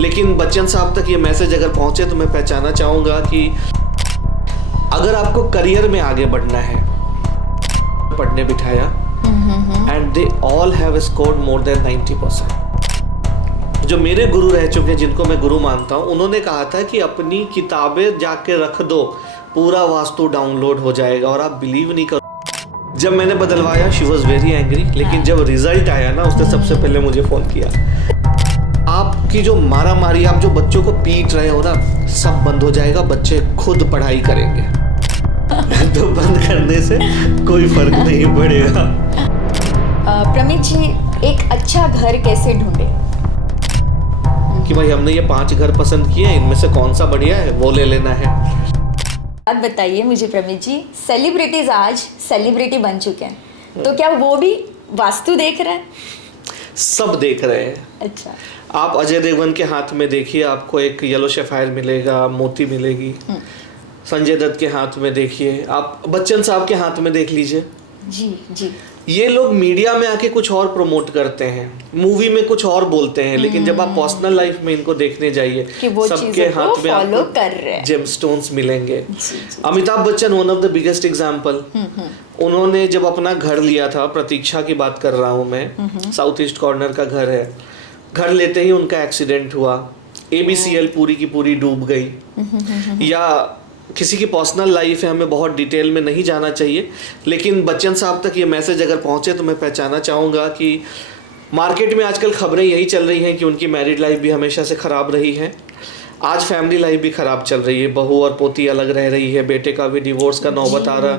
लेकिन बच्चन साहब तक ये मैसेज अगर पहुंचे तो मैं पहचाना चाहूँगा कि अगर आपको करियर में आगे बढ़ना है, पढ़ने बिठाया and they all have scored more than 90%। जो मेरे गुरु रह चुके हैं, जिनको मैं गुरु मानता हूँ, उन्होंने कहा था कि अपनी किताबें जाके रख दो, पूरा वास्तु डाउनलोड हो जाएगा। और आप बिलीव नहीं करो, जब मैंने बदलवाया शी वॉज वेरी एंग्री, लेकिन जब रिजल्ट आया ना, उसने सबसे पहले मुझे फोन किया। आपकी जो मारा मारी, आप जो बच्चों को पीट रहे हो ना, सब बंद हो जाएगा, बच्चे खुद पढ़ाई करेंगे। तो बंद करने से कोई फर्क नहीं पड़ेगा। प्रमित जी, एक अच्छा घर कैसे ढूंढे? कि भाई हमने ये 5 घर पसंद किए, इनमें से कौन सा बढ़िया है वो ले लेना है। बात बताइए मुझे प्रमित जी, सेलिब्रिटीज आज सेलिब्रिटी बन चुके हैं, तो क्या वो भी वास्तु देख रहे हैं? सब देख रहे हैं। अच्छा। आप अजय देवगन के हाथ में देखिए, आपको एक येलो शेफायर मिलेगा, मोती मिलेगी। संजय दत्त के हाथ में देखिए, आप बच्चन साहब के हाथ में देख लीजिए। जी जी। ये लोग मीडिया में आके कुछ और प्रमोट करते हैं, मूवी में कुछ और बोलते हैं, लेकिन जब आप पर्सनल लाइफ में इनको देखने जाइए, सबके हाथ में आपको जेमस्टोन्स मिलेंगे। Amitabh Bachchan one of the biggest example. उन्होंने जब अपना घर लिया था, प्रतीक्षा की बात कर रहा हूँ मैं, साउथ ईस्ट कॉर्नर का घर है, घर लेते ही उनका एक्सीडेंट हुआ, ABCL पूरी की पूरी डूब गई। या किसी की पर्सनल लाइफ है, हमें बहुत डिटेल में नहीं जाना चाहिए, लेकिन बच्चन साहब तक ये मैसेज अगर पहुंचे तो मैं पहचाना चाहूँगा कि मार्केट में आजकल खबरें यही चल रही हैं कि उनकी मैरिड लाइफ भी हमेशा से ख़राब रही है, आज फैमिली लाइफ भी ख़राब चल रही है, बहू और पोती अलग रह रही है, बेटे का भी डिवोर्स का नौबत आ रहा।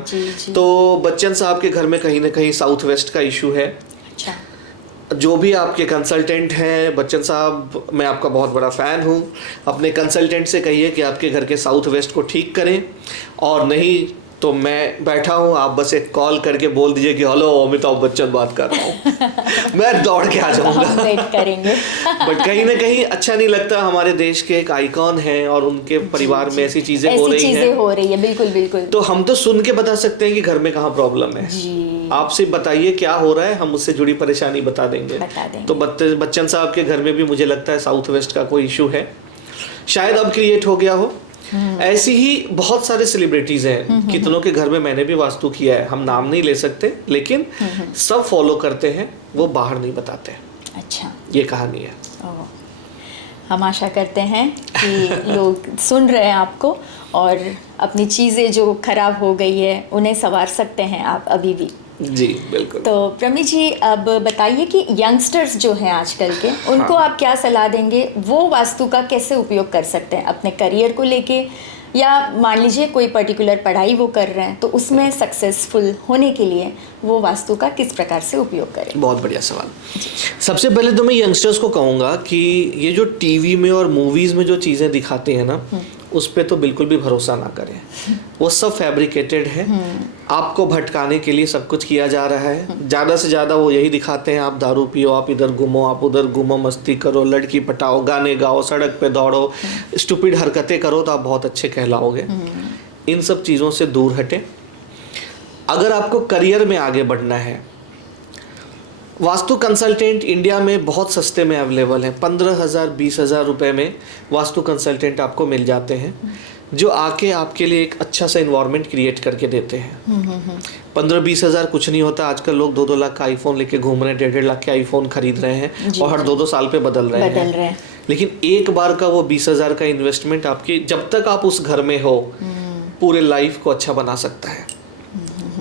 तो बच्चन साहब के घर में कहीं ना कहीं साउथ वेस्ट का इशू है। अच्छा। जो भी आपके कंसल्टेंट हैं, बच्चन साहब, मैं आपका बहुत बड़ा फ़ैन हूँ, अपने कंसल्टेंट से कहिए कि आपके घर के साउथ वेस्ट को ठीक करें, और नहीं तो मैं बैठा हूँ, आप बस एक कॉल करके बोल दीजिए कि हेलो अमिताभ बच्चन बात कर रहा हूँ। मैं दौड़ के आ जाऊँगा। वेट करेंगे। बट कहीं ना कहीं अच्छा नहीं लगता, हमारे देश के एक आइकॉन हैं और उनके परिवार में ऐसी चीज़ें हो रही हैं। बिल्कुल बिल्कुल। तो हम तो सुन के बता सकते हैं कि घर में कहाँ प्रॉब्लम है। आपसे बताइए क्या हो रहा है, हम उससे जुड़ी परेशानी बता देंगे। तो बच्चन साहब के घर में भी मुझे लगता है साउथ वेस्ट का कोई इशू है, शायद अब क्रिएट हो गया हो। ऐसी ही बहुत सारे सेलिब्रिटीज हैं, कितनों के घर में मैंने भी वास्तु किया है, हम नाम नहीं ले सकते, लेकिन सब फॉलो करते हैं, वो बाहर नहीं बताते। अच्छा, ये कहानी है। हम आशा करते हैं कि लोग सुन रहे हैं आपको, और अपनी चीज़ें जो खराब हो गई है उन्हें संवार सकते हैं आप अभी भी। जी बिल्कुल। तो प्रमित जी, अब बताइए कि यंगस्टर्स जो हैं आजकल के, उनको आप क्या सलाह देंगे? वो वास्तु का कैसे उपयोग कर सकते हैं अपने करियर को लेके, या मान लीजिए कोई पर्टिकुलर पढ़ाई वो कर रहे हैं, तो उसमें सक्सेसफुल होने के लिए वो वास्तु का किस प्रकार से उपयोग करें? बहुत बढ़िया सवाल। सबसे पहले तो मैं यंगस्टर्स को कहूँगा कि ये जो टीवी में और मूवीज़ में जो चीज़ें दिखाते हैं ना, उस पर तो बिल्कुल भी भरोसा ना करें। वो सब फैब्रिकेटेड है, आपको भटकाने के लिए सब कुछ किया जा रहा है। ज़्यादा से ज़्यादा वो यही दिखाते हैं, आप दारू पियो, आप इधर घूमो, आप उधर घूमो, मस्ती करो, लड़की पटाओ, गाने गाओ, सड़क पे दौड़ो, स्टूपिड हरकतें करो तो आप बहुत अच्छे कहलाओगे। इन सब चीज़ों से दूर हटें। अगर आपको करियर में आगे बढ़ना है, वास्तु कंसल्टेंट इंडिया में बहुत सस्ते में अवेलेबल हैं। 15,000 20,000 रुपये में वास्तु कंसल्टेंट आपको मिल जाते हैं, जो आके आपके लिए एक अच्छा सा इन्वायरमेंट क्रिएट करके देते हैं। 15-20 हज़ार कुछ नहीं होता। आजकल लोग 2-2 लाख का आईफोन लेके घूम रहे हैं, 1.5 लाख के आईफोन खरीद रहे हैं और हर 2-2 साल पे बदल रहे हैं। लेकिन एक बार का वो 20,000 का इन्वेस्टमेंट आपकी, जब तक आप उस घर में हो, पूरे लाइफ को अच्छा बना सकता है।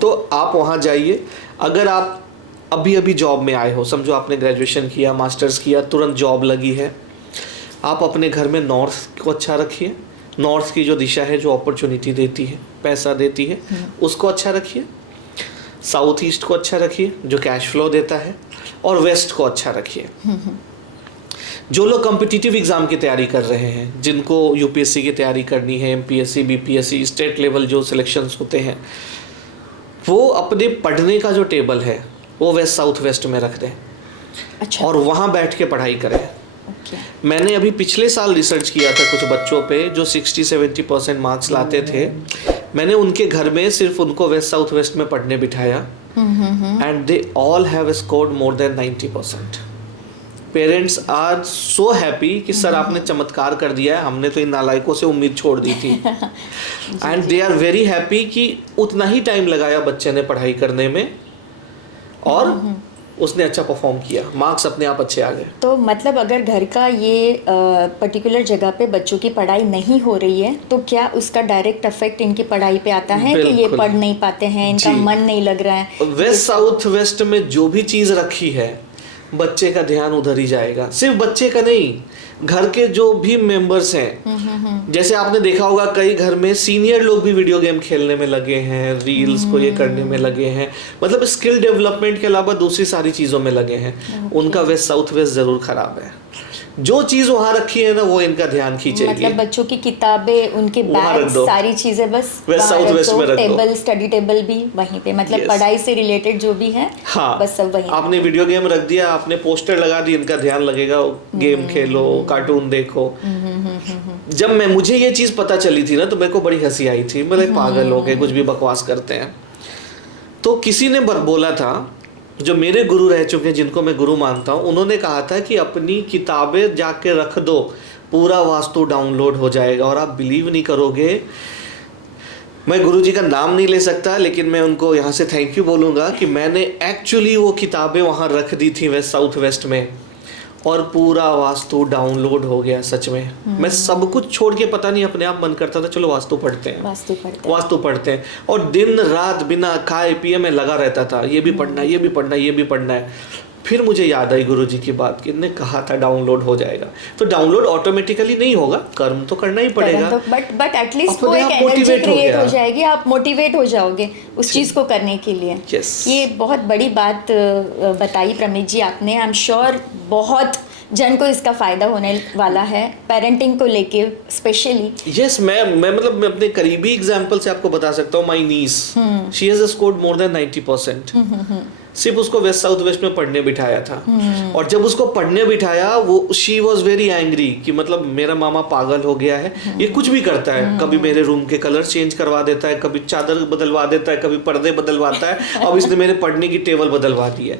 तो आप वहाँ जाइए। अगर आप अभी अभी जॉब में आए हो, समझो आपने ग्रेजुएशन किया, मास्टर्स किया, तुरंत जॉब लगी है, आप अपने घर में नॉर्थ को अच्छा रखिए। नॉर्थ की जो दिशा है, जो अपॉर्चुनिटी देती है, पैसा देती है, उसको अच्छा रखिए। साउथ ईस्ट को अच्छा रखिए, जो कैश फ्लो देता है, और वेस्ट को अच्छा रखिए। जो लोग कॉम्पिटिटिव एग्ज़ाम की तैयारी कर रहे हैं, जिनको यूपीएससी की तैयारी करनी है, एमपीएससी, बीपीएससी, स्टेट लेवल जो सिलेक्शंस होते हैं, वो अपने पढ़ने का जो टेबल है वो वेस्ट साउथ वेस्ट में रख दें। अच्छा। और वहाँ बैठ के पढ़ाई करें। मैंने अभी पिछले साल रिसर्च किया था कुछ बच्चों पे जो 60-70% मार्क्स लाते थे। मैंने उनके घर में सिर्फ उनको वेस्ट साउथ वेस्ट में पढ़ने बिठाया, and they all have scored more than 90%। Parents are so happy कि सर आपने चमत्कार कर दिया है, हमने तो इन नालायकों से उम्मीद छोड़ दी थी। And they are very happy कि उतना ही टाइम लगाया बच्चे ने पढ़ाई करने में और उसने अच्छा परफॉर्म किया, मार्क्स अपने आप अच्छे आ गए। तो मतलब अगर घर का ये पर्टिकुलर जगह पे बच्चों की पढ़ाई नहीं हो रही है तो क्या उसका डायरेक्ट इफेक्ट इनकी पढ़ाई पे आता है कि ये पढ़ नहीं पाते हैं, इनका मन नहीं लग रहा है? वेस्ट साउथ वेस्ट में जो भी चीज रखी है बच्चे का ध्यान उधर ही जाएगा। सिर्फ बच्चे का नहीं, घर के जो भी मेंबर्स हैं, जैसे आपने देखा होगा कई घर में सीनियर लोग भी वीडियो गेम खेलने में लगे हैं, रील्स को ये करने में लगे हैं, मतलब स्किल डेवलपमेंट के अलावा दूसरी सारी चीजों में लगे हैं। उनका वेस्ट साउथ वेस्ट जरूर खराब है। जो चीज वहां रखी है ना वो इनका ध्यान खींचेगी। मतलब बच्चों की किताबें, उनके बैग, सारी चीजें बस वेस्ट साउथ वेस्ट में रख दो। टेबल, स्टडी टेबल भी वहीं पे, मतलब पढ़ाई से रिलेटेड जो भी है, हाँ, बस सब वहीं। आपने वीडियो गेम रख दिया, आपने पोस्टर लगा दी, इनका ध्यान लगेगा गेम खेलो, कार्टून देखो। जब मुझे ये चीज पता चली थी ना तो मेरे को बड़ी हंसी आई थी। मतलब पागल हो गए, कुछ भी बकवास करते हैं। तो किसी ने बोला था, जो मेरे गुरु रह चुके हैं, जिनको मैं गुरु मानता हूँ, उन्होंने कहा था कि अपनी किताबें जाके रख दो, पूरा वास्तु डाउनलोड हो जाएगा। और आप बिलीव नहीं करोगे, मैं गुरुजी का नाम नहीं ले सकता लेकिन मैं उनको यहाँ से थैंक यू बोलूँगा कि मैंने एक्चुअली वो किताबें वहाँ रख दी थी वेस्ट साउथ वेस्ट में, और पूरा वास्तु डाउनलोड हो गया। सच में मैं सब कुछ छोड़ के, पता नहीं अपने आप मन करता था चलो वास्तु पढ़ते हैं, वास्तु पढ़ते हैं। और दिन रात बिना खाए पिए में लगा रहता था, ये भी पढ़ना है, ये भी पढ़ना है, ये भी पढ़ना है। फिर मुझे याद आई गुरुजी की बात कि इन्होंने कहा था डाउनलोड हो जाएगा। तो डाउनलोड ऑटोमेटिकली नहीं होगा, कर्म तो करना ही पड़ेगा। बट एटलीस्ट वो एक एनर्जी क्रिएट हो जाएगी, आप मोटिवेट हो जाओगे उस चीज को करने के लिए। ये बहुत बड़ी बात बताई प्रमित जी आपने। आई एम श्योर बहुत जन को इसका फायदा होने वाला है, पेरेंटिंग को लेके स्पेशली। यस, मैं मतलब मैं अपने करीबी एग्जांपल से आपको बता सकता हूँ। My niece, she has scored more than 90%। सिर्फ उसको वेस्ट साउथ वेस्ट में पढ़ने बिठाया था। और जब उसको पढ़ने बिठाया, वो शी वॉज वेरी एंग्री कि मतलब मेरा मामा पागल हो गया है, ये कुछ भी करता है, कभी मेरे रूम के कलर चेंज करवा देता है, कभी चादर बदलवा देता है, कभी पर्दे बदलवाता है, अब इसने मेरे पढ़ने की टेबल बदलवा दी है।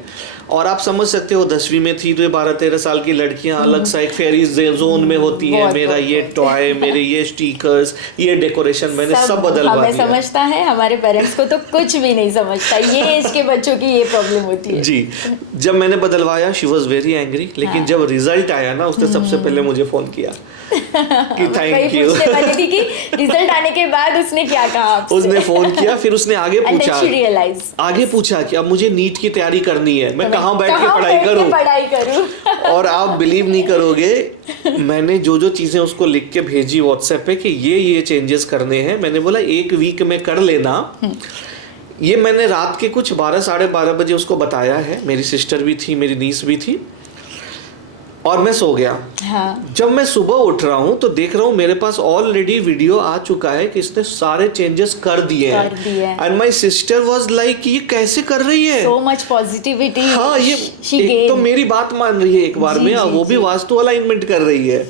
और आप समझ सकते हो 10वीं में थी तो 12-13 साल की लड़कियां अलग सा एक फेरी जोन में होती है। मेरा ये टॉय, मेरे ये स्टिकर्स, ये डेकोरेशन मैंने सब बदलवा दिया। हमें समझता है, हमारे पेरेंट्स को तो कुछ भी नहीं समझता। ये एज के बच्चों की ये प्रॉब्लम होती है जी। जब मैंने बदलवाया शी वॉज वेरी एंग्री, लेकिन जब रिजल्ट आया ना उसने सबसे पहले मुझे फोन किया कि थैंक यू। थी कि रिजल्ट आने के बाद उसने क्या कहा आपसे? उसने फोन किया, फिर उसने आगे पूछा कि अब मुझे नीट की तैयारी करनी है, मैं कहाँ बैठ के पढ़ाई करूँ। और आप बिलीव नहीं करोगे, मैंने जो चीजें उसको लिख के भेजी व्हाट्सएप पे कि ये चेंजेस करने हैं, मैंने बोला 1 वीक में कर लेना। ये मैंने रात के कुछ 12-12:30 बजे उसको बताया है। मेरी सिस्टर भी थी, मेरी नीस भी थी, और मैं सो गया। हाँ। जब मैं सुबह उठ रहा हूँ तो देख रहा हूँ मेरे पास ऑलरेडी वीडियो आ चुका है कि इसने सारे चेंजेस कर दिए हैं। And my sister was like ये कैसे कर रही है, सो मच पॉजिटिविटी। हाँ, ये एक तो मेरी बात मान रही है एक बार में, वो भी वास्तु अलाइनमेंट कर रही है।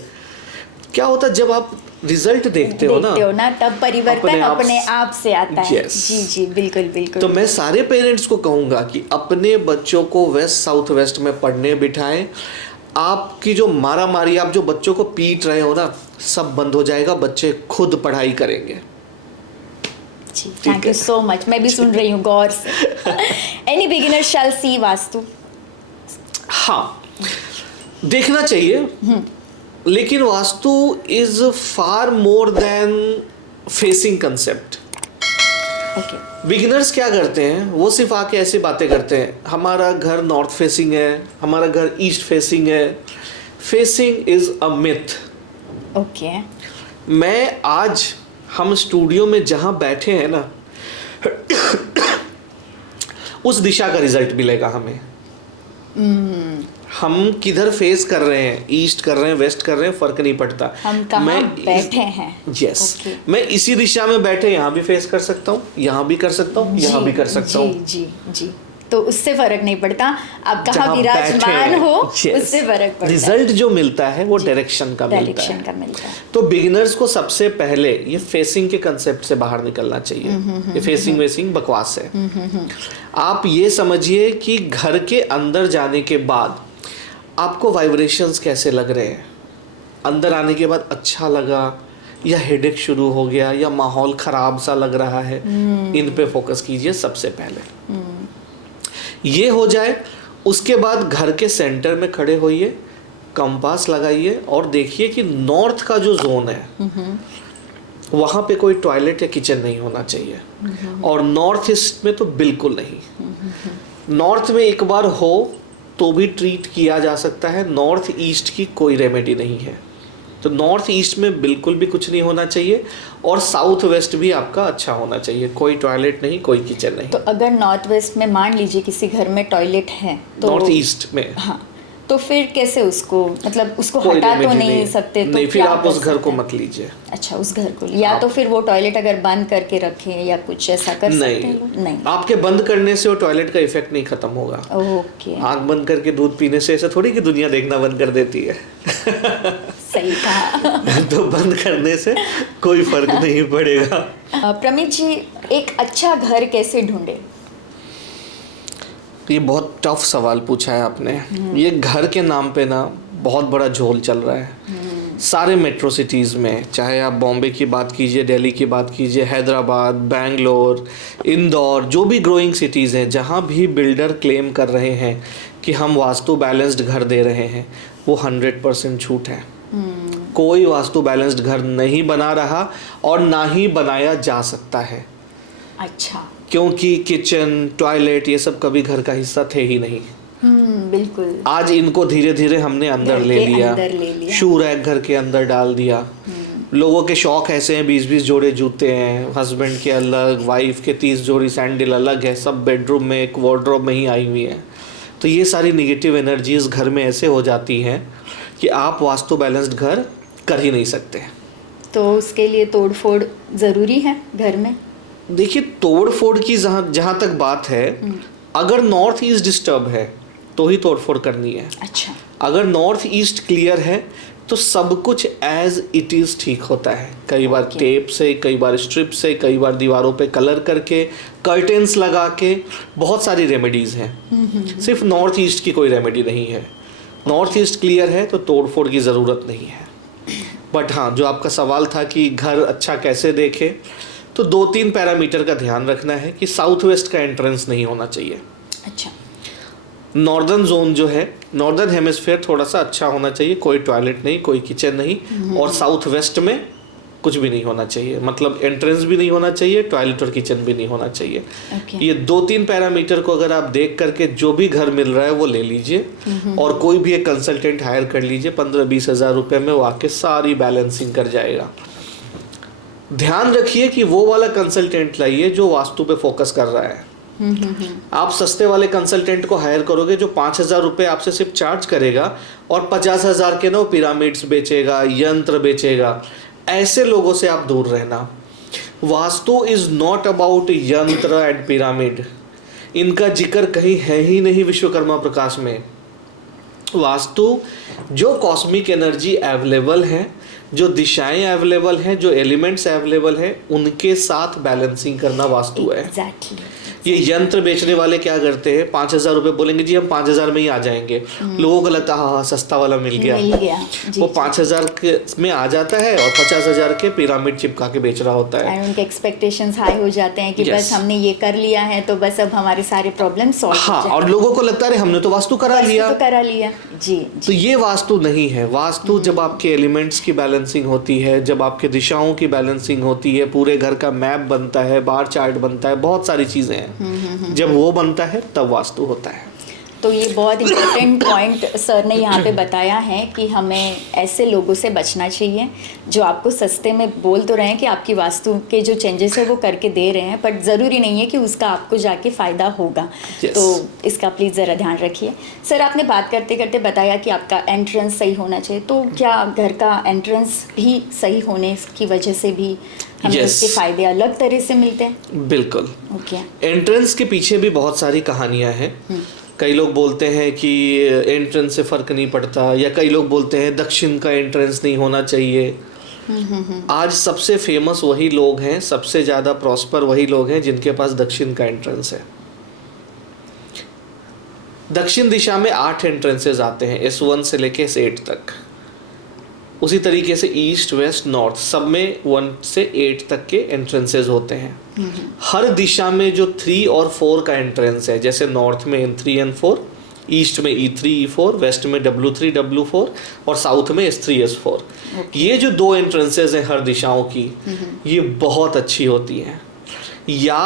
क्या होता है जब आप रिजल्ट देखते हो ना तब परिवर्तन अपने आप से आता है। जी बिल्कुल। तो मैं सारे पेरेंट्स को कहूंगा कि अपने बच्चों को वेस्ट साउथ वेस्ट में पढ़ने बिठाएं। आपकी जो मारामारी, आप जो बच्चों को पीट रहे हो ना, सब बंद हो जाएगा, बच्चे खुद पढ़ाई करेंगे। Thank you so much. मैं भी सुन रही हूँ गौर से। एनी बिगिनर शैल सी वास्तु। हाँ, देखना चाहिए, लेकिन vastu is far more than facing concept. Beginners क्या करते हैं, वो सिर्फ आके ऐसी बातें करते हैं, हमारा घर नॉर्थ फेसिंग है, हमारा घर ईस्ट फेसिंग है। Facing is a myth. Okay. मैं आज हम स्टूडियो में जहां बैठे हैं ना, उस दिशा का रिजल्ट मिलेगा हमें। हम किधर फेस कर रहे हैं, ईस्ट कर रहे हैं, वेस्ट कर रहे हैं, फर्क नहीं पड़ता। हम कहाँ बैठे हैं। यस, मैं इसी दिशा में बैठे यहाँ भी फेस कर सकता हूँ, यहाँ भी कर सकता हूँ, यहाँ भी कर सकता हूँ। जी। तो उससे फर्क नहीं पड़ता, आप कहाँ विराजमान हो, उससे फर्क पड़ता है। रिजल्ट जो मिलता है वो डायरेक्शन का मिलता है। तो बिगिनर्स को सबसे पहले ये फेसिंग के कंसेप्ट से बाहर निकलना चाहिए। ये फेसिंग वेसिंग बकवास है। आप ये समझिए कि घर के अंदर जाने के बाद आपको वाइब्रेशंस कैसे लग रहे हैं, अंदर आने के बाद अच्छा लगा या हेडेक शुरू हो गया या माहौल ख़राब सा लग रहा है, इन पे फोकस कीजिए सबसे पहले। ये हो जाए, उसके बाद घर के सेंटर में खड़े होइए, कंपास लगाइए और देखिए कि नॉर्थ का जो जोन है वहाँ पे कोई टॉयलेट या किचन नहीं होना चाहिए, और नॉर्थ ईस्ट में तो बिल्कुल नहीं। नॉर्थ में एक बार हो तो भी ट्रीट किया जा सकता है, नॉर्थ ईस्ट की कोई रेमेडी नहीं है। तो नॉर्थ ईस्ट में बिल्कुल भी कुछ नहीं होना चाहिए, और साउथ वेस्ट भी आपका अच्छा होना चाहिए, कोई टॉयलेट नहीं, कोई किचन नहीं। तो अगर नॉर्थ वेस्ट में मान लीजिए किसी घर में टॉयलेट है तो नॉर्थ ईस्ट में, हाँ, तो फिर कैसे उसको, मतलब उसको कोई हटा तो रेमेडी नहीं सकते? तो नहीं, फिर क्या आप कर उस घर सकते को हैं? मत लीजिए। अच्छा, उस घर को, या तो फिर वो टॉयलेट अगर बंद करके रखें या कुछ ऐसा कर सकते हैं लोग? नहीं, आपके बंद करने से वो टॉयलेट का इफेक्ट नहीं खत्म होगा। ओके, आंख बंद करके दूध पीने से ऐसा थोड़ी कि दुनिया देखना बंद कर देती है। सही कहा। तो बंद करने से कोई फर्क नहीं पड़ेगा। प्रमित जी, एक अच्छा घर कैसे ढूंढे? ये बहुत टफ सवाल पूछा है आपने। ये घर के नाम पे ना बहुत बड़ा झोल चल रहा है सारे मेट्रो सिटीज़ में, चाहे आप बॉम्बे की बात कीजिए, दिल्ली की बात कीजिए, हैदराबाद, बेंगलोर, इंदौर, जो भी ग्रोइंग सिटीज़ हैं, जहाँ भी बिल्डर क्लेम कर रहे हैं कि हम वास्तु बैलेंस्ड घर दे रहे हैं, वो 100% झूठ है। कोई वास्तु बैलेंस्ड घर नहीं बना रहा और ना ही बनाया जा सकता है। अच्छा, क्योंकि किचन, टॉयलेट ये सब कभी घर का हिस्सा थे ही नहीं। बिल्कुल। आज इनको धीरे धीरे हमने अंदर घर ले के लिया, अंदर ले लिया। शू रैक घर के अंदर डाल दिया। लोगों के शौक ऐसे हैं, 20-20 जोड़े जूते हैं, हस्बैंड के अलग, वाइफ के 30 जोड़ी सैंडल अलग है, सब बेडरूम में एक वार्डरोब में ही आई हुई है। तो ये सारी निगेटिव एनर्जीज घर में ऐसे हो जाती हैं कि आप वास्तु बैलेंस्ड घर कर ही नहीं सकते। तो उसके लिए तोड़ फोड़ ज़रूरी है घर में? देखिए, तोड़ फोड़ की जहाँ तक बात है, अगर नॉर्थ ईस्ट डिस्टर्ब है तो ही तोड़ फोड़ करनी है। अच्छा, अगर नॉर्थ ईस्ट क्लियर है तो सब कुछ एज इट इज़ ठीक होता है। कई बार टेप से, कई बार स्ट्रिप से, कई बार दीवारों पे कलर करके, कर्टेंस लगा के, बहुत सारी रेमेडीज़ हैं। सिर्फ नॉर्थ ईस्ट की कोई रेमेडी नहीं है। नॉर्थ ईस्ट क्लियर है तो तोड़ फोड़ की ज़रूरत नहीं है। बट हाँ, जो आपका सवाल था कि घर अच्छा कैसे देखें, तो 2-3 पैरामीटर का ध्यान रखना है कि साउथ वेस्ट का एंट्रेंस नहीं होना चाहिए। अच्छा, नॉर्दर्न जोन जो है, नॉर्दर्न हेमिस्फेयर थोड़ा सा अच्छा होना चाहिए, कोई टॉयलेट नहीं, कोई किचन नहीं, और साउथ वेस्ट में कुछ भी नहीं होना चाहिए, मतलब एंट्रेंस भी नहीं होना चाहिए, टॉयलेट और किचन भी नहीं होना चाहिए। ओके। ये 2-3 पैरामीटर को अगर आप देख करके जो भी घर मिल रहा है वो ले लीजिए, और कोई भी एक कंसल्टेंट हायर कर लीजिए, 15-20 हज़ार रुपये में वो आके सारी बैलेंसिंग कर जाएगा। ध्यान रखिए कि वो वाला कंसल्टेंट लाइए जो वास्तु पे फोकस कर रहा है। आप सस्ते वाले कंसल्टेंट को हायर करोगे जो 5,000 रुपये आपसे सिर्फ चार्ज करेगा, और 50,000 के ना वो पिरामिड्स बेचेगा, यंत्र बेचेगा। ऐसे लोगों से आप दूर रहना। वास्तु इज नॉट अबाउट यंत्र एंड पिरामिड, इनका जिक्र कहीं है ही नहीं विश्वकर्मा प्रकाश में। वास्तु जो कॉस्मिक एनर्जी अवेलेबल है, जो दिशाएं अवेलेबल हैं, जो एलिमेंट्स अवेलेबल हैं, उनके साथ बैलेंसिंग करना वास्तु है। एग्जैक्टली। ये यंत्र बेचने वाले क्या करते हैं, 5,000 रुपये बोलेंगे जी हम 5,000 में ही आ जाएंगे। लोगों को लगता है हाँ सस्ता वाला मिल गया। वो 5,000 में आ जाता है और 50,000 के पिरामिड चिपका के बेच रहा होता है। उनके एक्सपेक्टेशंस हाई हो जाते हैं कि Yes. बस हमने ये कर लिया है तो बस अब हमारे सारे प्रॉब्लम सॉल्व हो हाँ, जाएंगे। और लोगों को लगता है हमने तो वास्तु करा लिया। तो करा लिया जी। तो ये वास्तु नहीं है। वास्तु जब आपके एलिमेंट्स की बैलेंसिंग होती है, जब आपके दिशाओं की बैलेंसिंग होती है, पूरे घर का मैप बनता है, बार चार्ट बनता है, बहुत सारी चीज़ें हैं, जब वो बनता है तब वास्तु होता है। तो ये बहुत इम्पोर्टेंट पॉइंट सर ने यहाँ पे बताया है कि हमें ऐसे लोगों से बचना चाहिए जो आपको सस्ते में बोल तो रहे हैं कि आपकी वास्तु के जो चेंजेस है वो करके दे रहे हैं, बट ज़रूरी नहीं है कि उसका आपको जाके फ़ायदा होगा। Yes. तो इसका प्लीज़ ज़रा ध्यान रखिए। सर, आपने बात करते करते बताया कि आपका एंट्रेंस सही होना चाहिए, तो क्या घर का एंट्रेंस भी सही होने की वजह से भी हमें Yes. उसके फ़ायदे अलग तरह से मिलते हैं? बिल्कुल। ओके। एंट्रेंस के पीछे भी बहुत सारी कहानियां हैं। कई लोग बोलते हैं कि एंट्रेंस से फ़र्क नहीं पड़ता, या कई लोग बोलते हैं दक्षिण का एंट्रेंस नहीं होना चाहिए। आज सबसे फेमस वही लोग हैं, सबसे ज़्यादा प्रॉस्पर वही लोग हैं जिनके पास दक्षिण का एंट्रेंस है। दक्षिण दिशा में 8 एंट्रेंसेज आते हैं, S1 से लेके S8 तक। उसी तरीके से ईस्ट वेस्ट नॉर्थ सब में 1 से 8 तक के एंट्रेंसेज होते हैं। हर दिशा में जो 3 और 4 का एंट्रेंस है, जैसे नॉर्थ में N3 N4, ईस्ट में E3 E4, वेस्ट में W3 W4 और साउथ में S3 S4। ये जो 2 एंट्रेंसेज हैं हर दिशाओं की, ये बहुत अच्छी होती हैं। या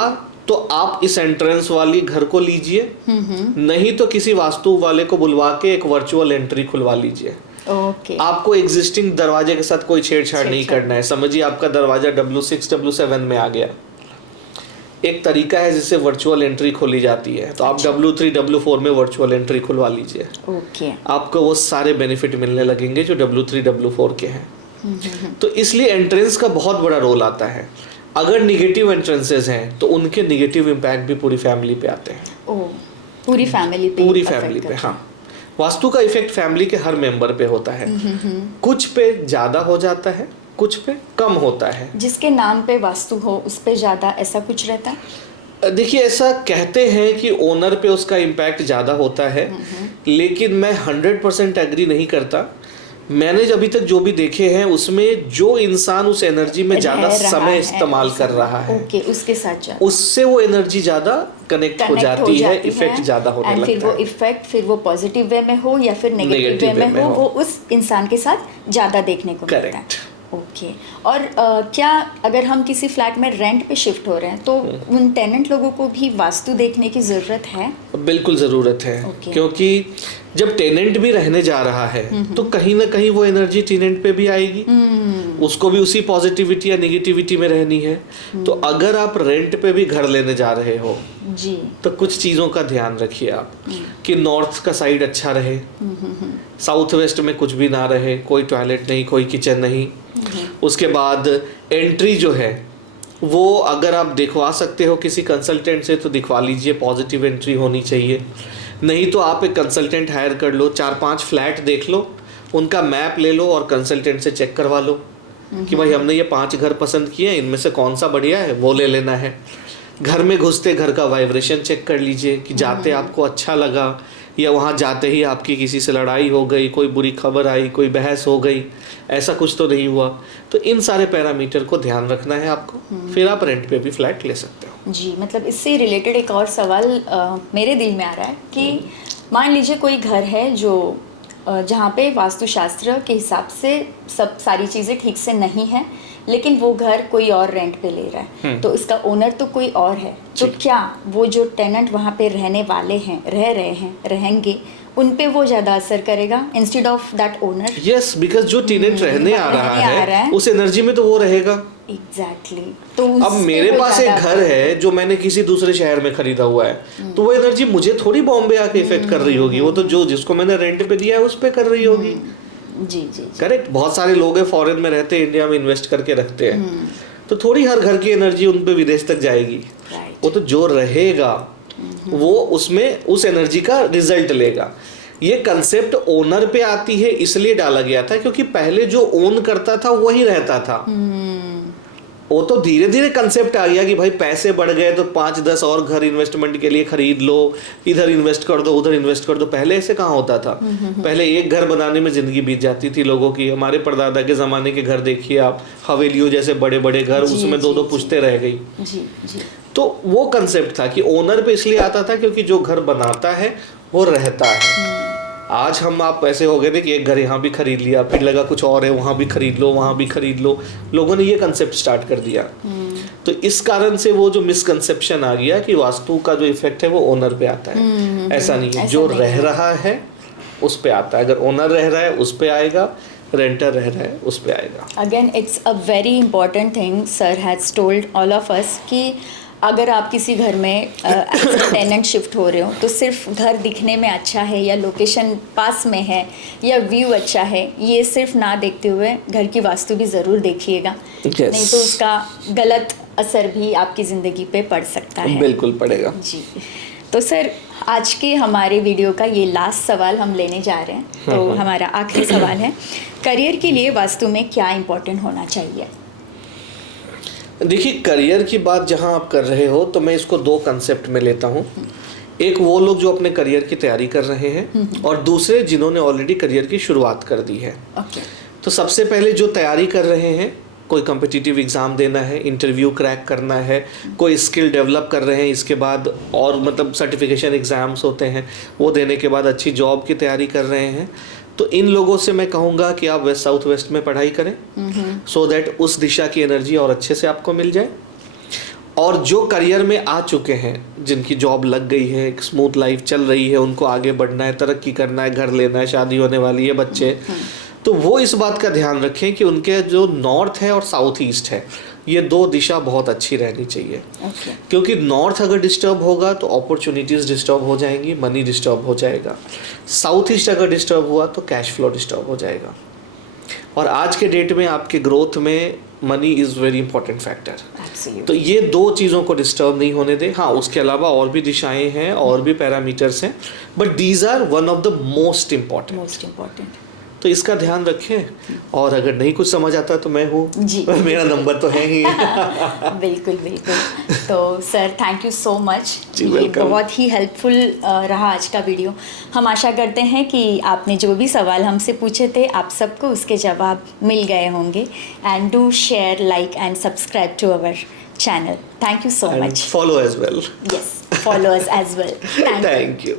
तो आप इस एंट्रेंस वाली घर को लीजिए, नहीं तो किसी वास्तु वाले को बुलवा के एक वर्चुअल एंट्री खुलवा लीजिए। आपको एग्जिस्टिंग दरवाजे के साथ कोई छेड़छाड़ नहीं करना है। समझिए आपका दरवाजा W6 W7 में आ गया, एक तरीका है जिससे वर्चुअल एंट्री खोली जाती है, तो आप W3 W4 में वर्चुअल एंट्री खुलवा लीजिए। आपको वो सारे बेनिफिट मिलने लगेंगे जो W3 W4 के हैं। तो इसलिए एंट्रेंस का बहुत बड़ा रोल आता है। अगर निगेटिव एंट्रेंसेस हैं तो उनके निगेटिव इम्पैक्ट भी पूरी फैमिली पे आते हैं। पूरी फैमिली पे हाँ। वास्तु का इफेक्ट फैमिली के हर मेंबर पे होता है। कुछ पे ज्यादा हो जाता है, कुछ पे कम होता है। जिसके नाम पे वास्तु हो उस पे ज्यादा, ऐसा कुछ रहता है? देखिए, ऐसा कहते हैं कि ओनर पे उसका इम्पैक्ट ज़्यादा होता है, लेकिन मैं 100% एग्री नहीं करता। मैंने अभी तक जो भी देखे हैं उसमें जो इंसान उस एनर्जी में ज़्यादा समय इस्तेमाल कर रहा है, उसके साथ उससे वो एनर्जी ज़्यादा कनेक्ट हो जाती है, इफेक्ट ज़्यादा होने लगता है। फिर वो इफेक्ट फिर वो पॉजिटिव वे में हो या फिर नेगेटिव वे में हो, वो उस इंसान के साथ ज़्यादा देखने को मिलता है। ओके। और क्या अगर हम किसी फ्लैट में रेंट पे शिफ्ट हो रहे हैं तो उन टेनेंट लोगों को भी वास्तु देखने की ज़रूरत है? बिल्कुल ज़रूरत है। क्योंकि जब टेनेंट भी रहने जा रहा है तो कहीं ना कहीं वो एनर्जी टेनेंट पे भी आएगी, उसको भी उसी पॉजिटिविटी या नेगेटिविटी में रहनी है। तो अगर आप रेंट पे भी घर लेने जा रहे हो जी, तो कुछ चीज़ों का ध्यान रखिए आप कि नॉर्थ का साइड अच्छा रहे, साउथ वेस्ट में कुछ भी ना रहे, कोई टॉयलेट नहीं, कोई किचन नहीं। उसके बाद एंट्री जो है वो अगर आप दिखवा सकते हो किसी कंसल्टेंट से तो दिखवा लीजिए, पॉजिटिव एंट्री होनी चाहिए। नहीं तो आप एक कंसल्टेंट हायर कर लो, 4-5 फ्लैट देख लो, उनका मैप ले लो और कंसल्टेंट से चेक करवा लो कि भाई हमने ये 5 घर पसंद किए हैं, इनमें से कौन सा बढ़िया है वो ले लेना है। घर में घुसते घर का वाइब्रेशन चेक कर लीजिए कि जाते आपको अच्छा लगा या वहाँ जाते ही आपकी किसी से लड़ाई हो गई, कोई बुरी खबर आई, कोई बहस हो गई, ऐसा कुछ तो नहीं हुआ। तो इन सारे पैरामीटर को ध्यान रखना है आपको, फिर आप रेंट पे भी फ्लैट ले सकते हो। जी, मतलब इससे रिलेटेड एक और सवाल मेरे दिल में आ रहा है कि मान लीजिए कोई घर है जो जहाँ पे वास्तुशास्त्र के हिसाब से सब सारी चीज़ें ठीक से नहीं है, लेकिन वो घर कोई और रेंट पे ले रहा है, तो इसका ओनर तो कोई और है, तो क्या वो जो टेनेंट वहाँ पे रहने वाले हैं, रह रहे हैं, रहेंगे, उन पे वो ज़्यादा असर करेगा instead of that owner? Yes, because जो टेनेंट रहने आ रहा है उस एनर्जी में तो वो रहेगा। एग्जैक्टली। तो अब मेरे पास एक घर है जो मैंने किसी दूसरे शहर में खरीदा हुआ है, तो वो एनर्जी मुझे थोड़ी बॉम्बे आके इफेक्ट कर रही होगी, वो तो जो जिसको मैंने रेंट पे दिया है उस पे कर रही होगी। जी जी, करेक्ट। बहुत सारे लोग हैं फॉरेन में रहते हैं, इंडिया में इन्वेस्ट करके रखते हैं, तो थोड़ी हर घर की एनर्जी उन पे विदेश तक जाएगी। वो तो जो रहेगा वो उसमें उस एनर्जी का रिजल्ट लेगा। ये कंसेप्ट ओनर पे आती है इसलिए डाला गया था क्योंकि पहले जो ओन करता था वही रहता था। वो तो धीरे धीरे कंसेप्ट आ गया कि भाई पैसे बढ़ गए तो 5-10 और घर इन्वेस्टमेंट के लिए खरीद लो, इधर इन्वेस्ट कर दो, उधर इन्वेस्ट कर दो। पहले ऐसे कहाँ होता था? पहले एक घर बनाने में जिंदगी बीत जाती थी लोगों की। हमारे परदादा के जमाने के घर देखिए आप, हवेलियों जैसे बड़े बड़े घर, उसमें 2-2 पुश्ते रह गई। तो वो कंसेप्ट था कि ओनर पे इसलिए आता था क्योंकि जो घर बनाता है वो रहता है। आज हम आप ऐसे हो गए थे कि एक घर यहाँ भी खरीद लिया, फिर लगा कुछ और है वहाँ भी खरीद लो, वहाँ भी खरीद लो। लोगों ने ये कंसेप्ट स्टार्ट कर दिया। तो इस कारण से वो जो मिसकंसेप्शन आ गया कि वास्तु का जो इफेक्ट है वो ओनर पे आता है। ऐसा नहीं है, जो रह रहा है उस पे आता है। अगर ओनर रह रहा है उस पे आएगा, रेंटर रह रहा है उस पे आएगा। Again it's a very important thing sir has told all of us कि अगर आप किसी घर में टेनेंट शिफ्ट हो रहे हो तो सिर्फ घर दिखने में अच्छा है या लोकेशन पास में है या व्यू अच्छा है, ये सिर्फ ना देखते हुए घर की वास्तु भी ज़रूर देखिएगा। नहीं तो उसका गलत असर भी आपकी ज़िंदगी पे पड़ सकता है। बिल्कुल पड़ेगा जी। तो सर आज के हमारे वीडियो का ये लास्ट सवाल हम लेने जा रहे हैं। तो हमारा आखिरी सवाल है, करियर के लिए वास्तु में क्या इम्पोर्टेंट होना चाहिए? देखिए, करियर की बात जहां आप कर रहे हो तो मैं इसको 2 कंसेप्ट में लेता हूं। एक वो लोग जो अपने करियर की तैयारी कर रहे हैं और दूसरे जिन्होंने ऑलरेडी करियर की शुरुआत कर दी है। ओके। तो सबसे पहले जो तैयारी कर रहे हैं, कोई कॉम्पिटिटिव एग्ज़ाम देना है, इंटरव्यू क्रैक करना है, कोई स्किल डेवलप कर रहे हैं, इसके बाद और मतलब सर्टिफिकेशन एग्ज़ाम्स होते हैं, वो देने के बाद अच्छी जॉब की तैयारी कर रहे हैं, तो इन लोगों से मैं कहूँगा कि आप वेस्ट साउथ वेस्ट में पढ़ाई करें, सो दैट उस दिशा की एनर्जी और अच्छे से आपको मिल जाए। और जो करियर में आ चुके हैं, जिनकी जॉब लग गई है, एक स्मूथ लाइफ चल रही है, उनको आगे बढ़ना है, तरक्की करना है, घर लेना है, शादी होने वाली है, बच्चे, तो वो इस बात का ध्यान रखें कि उनके जो नॉर्थ है और साउथ ईस्ट है, ये दो दिशा बहुत अच्छी रहनी चाहिए। क्योंकि नॉर्थ अगर डिस्टर्ब होगा तो अपॉर्चुनिटीज़ डिस्टर्ब हो जाएंगी, मनी डिस्टर्ब हो जाएगा। साउथ ईस्ट अगर डिस्टर्ब हुआ तो कैश फ्लो डिस्टर्ब हो जाएगा। और आज के डेट में आपके ग्रोथ में money is very important factor. तो ये दो चीज़ों को डिस्टर्ब नहीं होने दें। हाँ, उसके अलावा और भी दिशाएं हैं और भी पैरामीटर्स हैं, but these are one of the most important. तो इसका ध्यान रखें। और अगर नहीं कुछ समझ आता तो मैं हूँ जी, मेरा नंबर तो है ही। बिल्कुल। तो sir, thank you so much, ये बहुत ही हेल्पफुल रहा आज का वीडियो। हम आशा करते हैं कि आपने जो भी सवाल हमसे पूछे थे, आप सबको उसके जवाब मिल गए होंगे। And do share, like and subscribe to our channel. Thank you so much. Follow as well. Yes, follow us as well. Thank you.